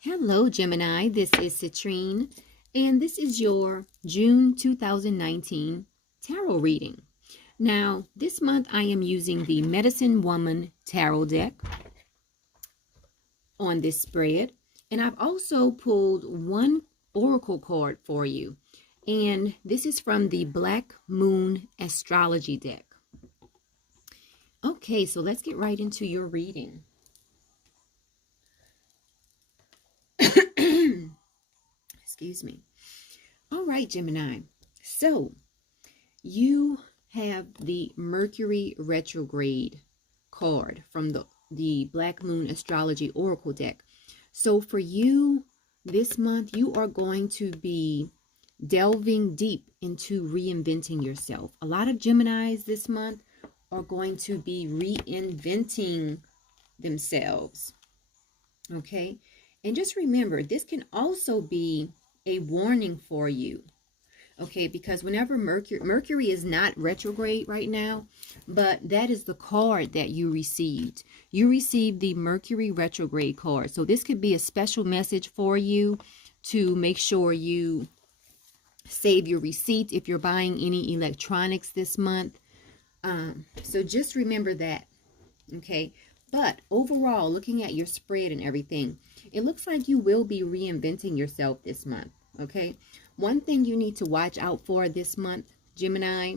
Hello, Gemini. This is Citrine, and this is your June 2019 tarot reading. Now, this month I am using the Medicine Woman Tarot deck on this spread, and I've also pulled one oracle card for you, and this is from the Black Moon Astrology deck. Okay, so let's get right into your reading. Excuse me. All right, Gemini. So, you have the Mercury retrograde card from the Black Moon Astrology Oracle deck. So for you this month, you are going to be delving deep into reinventing yourself. A lot of Geminis this month are going to be reinventing themselves. Okay? And just remember, this can also be a warning for you. Okay, because whenever Mercury is not retrograde right now, but that is the card that you received. You received the Mercury retrograde card. So this could be a special message for you to make sure you save your receipt if you're buying any electronics this month. So just remember that. Okay, but overall, looking at your spread and everything, it looks like you will be reinventing yourself this month. Okay, one thing you need to watch out for this month, Gemini,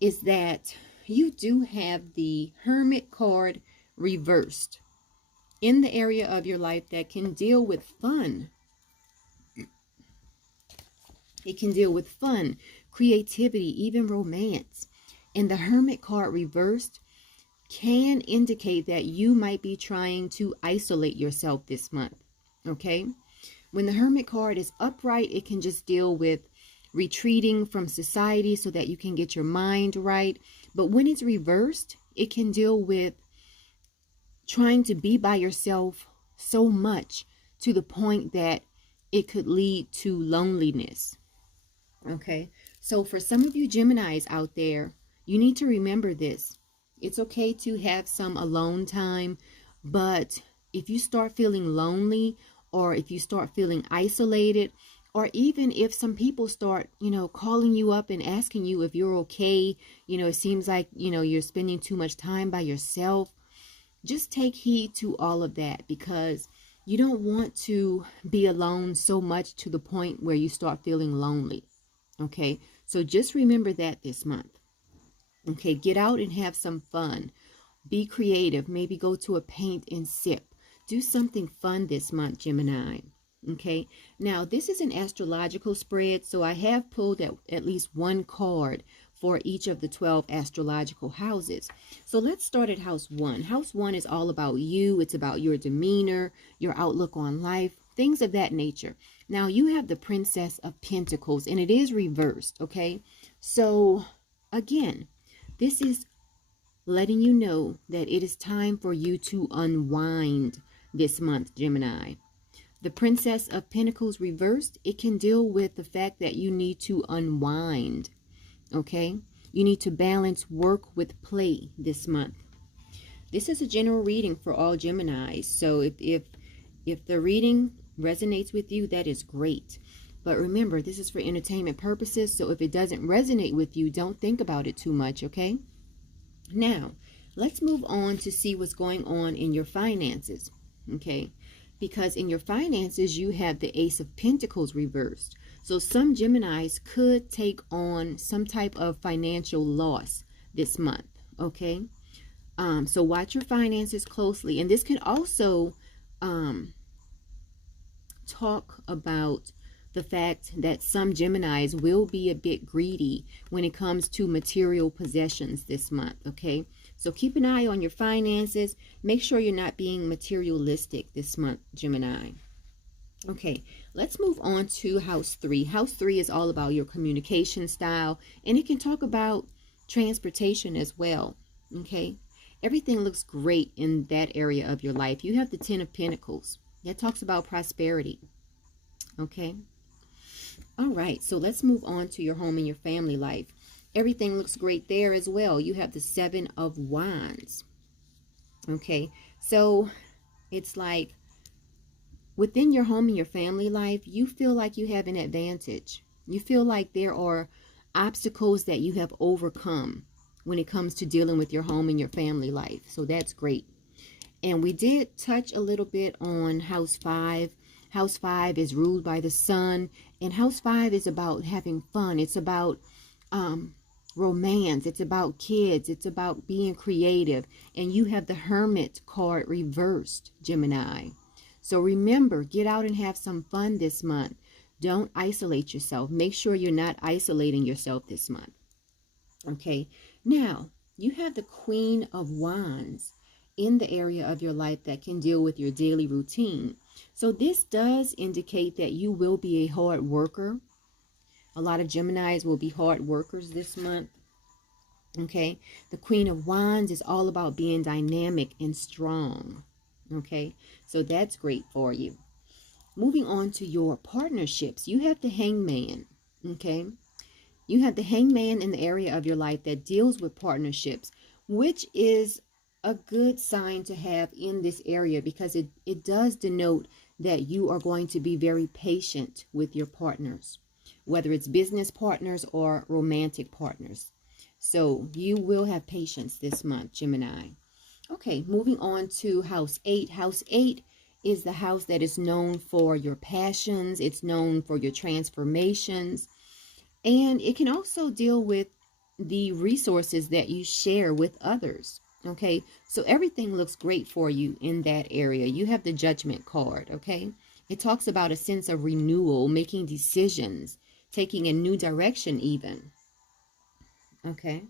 is that you do have the Hermit card reversed in the area of your life that can deal with fun. It can deal with fun, creativity, even romance. And the Hermit card reversed can indicate that you might be trying to isolate yourself this month. Okay? When the Hermit card is upright, it can just deal with retreating from society so that you can get your mind right. But when it's reversed, it can deal with trying to be by yourself so much to the point that it could lead to loneliness. Okay? So for some of you Geminis out there, you need to remember this. It's okay to have some alone time, but if you start feeling lonely, or if you start feeling isolated, or even if some people start, calling you up and asking you if you're okay, it seems like, you're spending too much time by yourself, just take heed to all of that, because you don't want to be alone so much to the point where you start feeling lonely. Okay, so just remember that this month. Okay, get out and have some fun. Be creative. Maybe go to a paint and sip. Do something fun this month, Gemini. Okay, now this is an astrological spread, so I have pulled at least one card for each of the 12 astrological houses. So let's start at house 1. House 1 is all about you. It's about your demeanor, your outlook on life, things of that nature. Now you have the Princess of Pentacles, and it is reversed. Okay, so again, this is letting you know that it is time for you to unwind this month, Gemini. The Princess of Pentacles reversed, it can deal with the fact that you need to unwind. Okay? You need to balance work with play this month. This is a general reading for all Geminis. So if the reading resonates with you, that is great. But remember, this is for entertainment purposes. So if it doesn't resonate with you, don't think about it too much, okay? Now, let's move on to see what's going on in your finances. Okay, because in your finances, you have the Ace of Pentacles reversed. So some Geminis could take on some type of financial loss this month. Okay, so watch your finances closely. And this can also talk about the fact that some Geminis will be a bit greedy when it comes to material possessions this month. Okay, so keep an eye on your finances. Make sure you're not being materialistic this month, Gemini. Okay, let's move on to house 3. House 3 is all about your communication style, and it can talk about transportation as well. Okay, everything looks great in that area of your life. You have the 10 of Pentacles. That talks about prosperity. Okay. All right, so let's move on to your home and your family life. Everything looks great there as well. You have the 7 of Wands. Okay, so it's like within your home and your family life, you feel like you have an advantage. You feel like there are obstacles that you have overcome when it comes to dealing with your home and your family life. So that's great. And we did touch a little bit on house 5. House 5 is ruled by the sun, and house 5 is about having fun. It's about romance. It's about kids. It's about being creative. And you have the Hermit card reversed, Gemini. So remember, get out and have some fun this month. Don't isolate yourself. Make sure you're not isolating yourself this month. Okay, now you have the Queen of Wands in the area of your life that can deal with your daily routine. So this does indicate that you will be a hard worker. A lot of Geminis will be hard workers this month. Okay, the Queen of Wands is all about being dynamic and strong. Okay, so that's great for you. Moving on to your partnerships, you have the Hangman. Okay, you have the Hangman in the area of your life that deals with partnerships, which is a good sign to have in this area, because it does denote that you are going to be very patient with your partners, whether it's business partners or romantic partners. So you will have patience this month, Gemini. Okay, moving on to house 8. House 8 is the house that is known for your passions. It's known for your transformations. And it can also deal with the resources that you share with others. Okay, so everything looks great for you in that area. You have the Judgment card. Okay, it talks about a sense of renewal, making decisions, taking a new direction even. Okay,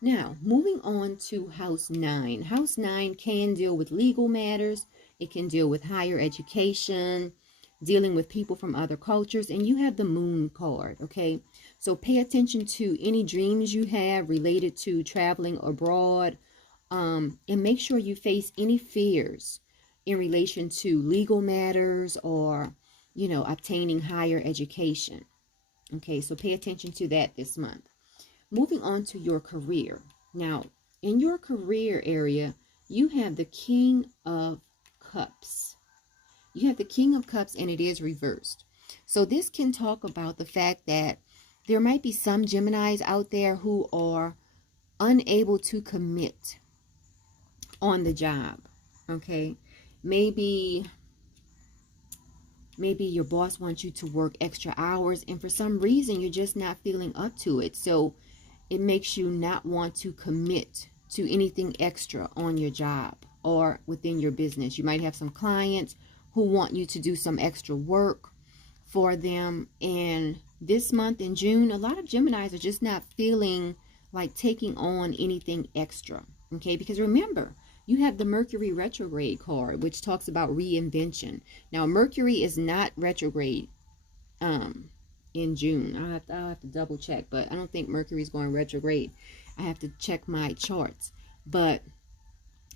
now moving on to house 9. House 9 can deal with legal matters. It can deal with higher education, dealing with people from other cultures, and you have the Moon card. Okay, so pay attention to any dreams you have related to traveling abroad, and make sure you face any fears in relation to legal matters or, obtaining higher education. Okay, so pay attention to that this month. Moving on to your career. Now, in your career area, you have the King of Cups. You have the King of Cups, and it is reversed. So this can talk about the fact that there might be some Geminis out there who are unable to commit on the job. Okay, maybe your boss wants you to work extra hours, and for some reason you're just not feeling up to it. So it makes you not want to commit to anything extra on your job or within your business. You might have some clients who want you to do some extra work for them. And this month in June, a lot of Geminis are just not feeling like taking on anything extra. Okay, because remember, you have the Mercury retrograde card, which talks about reinvention. Now, Mercury is not retrograde in June. I'll have to double check, but I don't think Mercury is going retrograde. I have to check my charts. But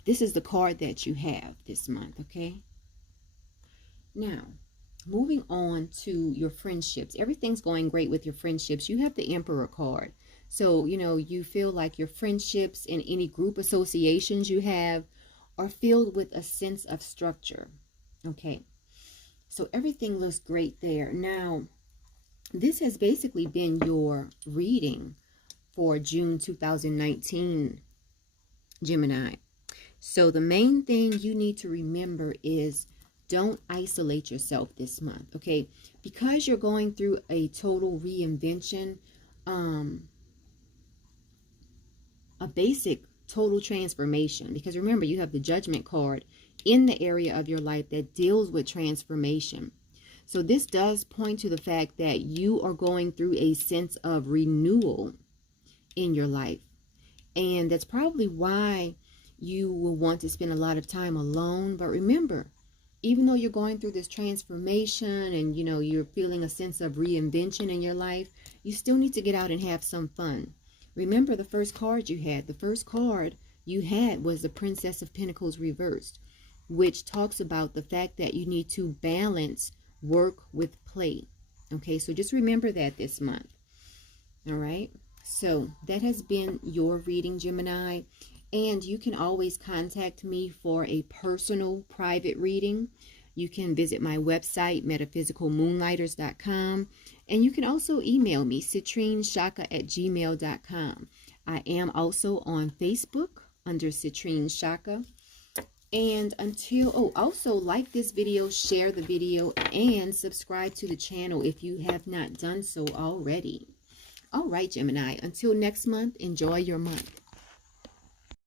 this is the card that you have this month, okay? Now, moving on to your friendships. Everything's going great with your friendships. You have the Emperor card. So, you feel like your friendships and any group associations you have are filled with a sense of structure. Okay. So everything looks great there. Now, this has basically been your reading for June 2019, Gemini. So the main thing you need to remember is don't isolate yourself this month, okay? Because you're going through a total reinvention, a basic total transformation. Because remember, you have the Judgment card in the area of your life that deals with transformation. So this does point to the fact that you are going through a sense of renewal in your life. And that's probably why you will want to spend a lot of time alone. But remember, even though you're going through this transformation and, you're feeling a sense of reinvention in your life, you still need to get out and have some fun. Remember the first card you had. The first card you had was the Princess of Pentacles reversed, which talks about the fact that you need to balance work with play. Okay, so just remember that this month. All right, so that has been your reading, Gemini. And you can always contact me for a personal private reading. You can visit my website, metaphysicalmoonlighters.com, and you can also email me, citrinechaka@gmail.com. I am also on Facebook under Citrinechaka. And also like this video, share the video, and subscribe to the channel if you have not done so already. All right, Gemini, until next month, enjoy your month.